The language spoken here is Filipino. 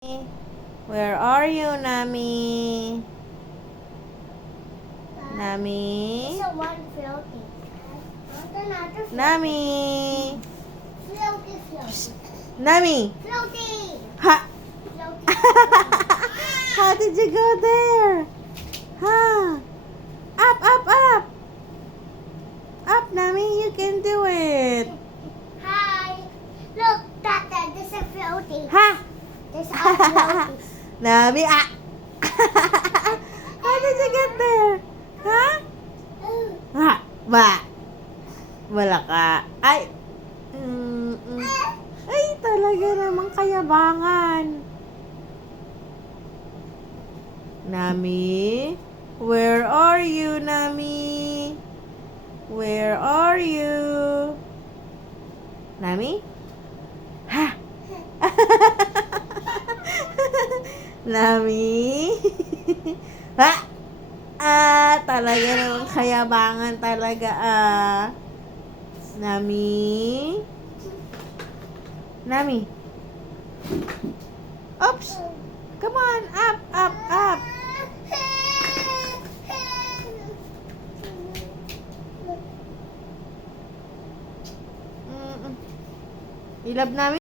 Where are you, Nami? Nami? It's a one floating. Another Nami? floaty. Nami? Floaty. Ha! Floaty. How did you go there? Huh? Up, up, up! Up, Nami, you can do it. Hi. Look, Tata, there's a floaty. Ha! There's a floaty. Nami, ah! How did you get there? Huh? Ha! Ba! Wala ka. Ay! Ay, talaga namang kayabangan. Nami? Where are you, Nami? Where are you? Nami? Ha! Nami? Ha! Talaga namang kayabangan talaga, Nami? Nami? Oops! Come on! Up, up, up! I love Nami?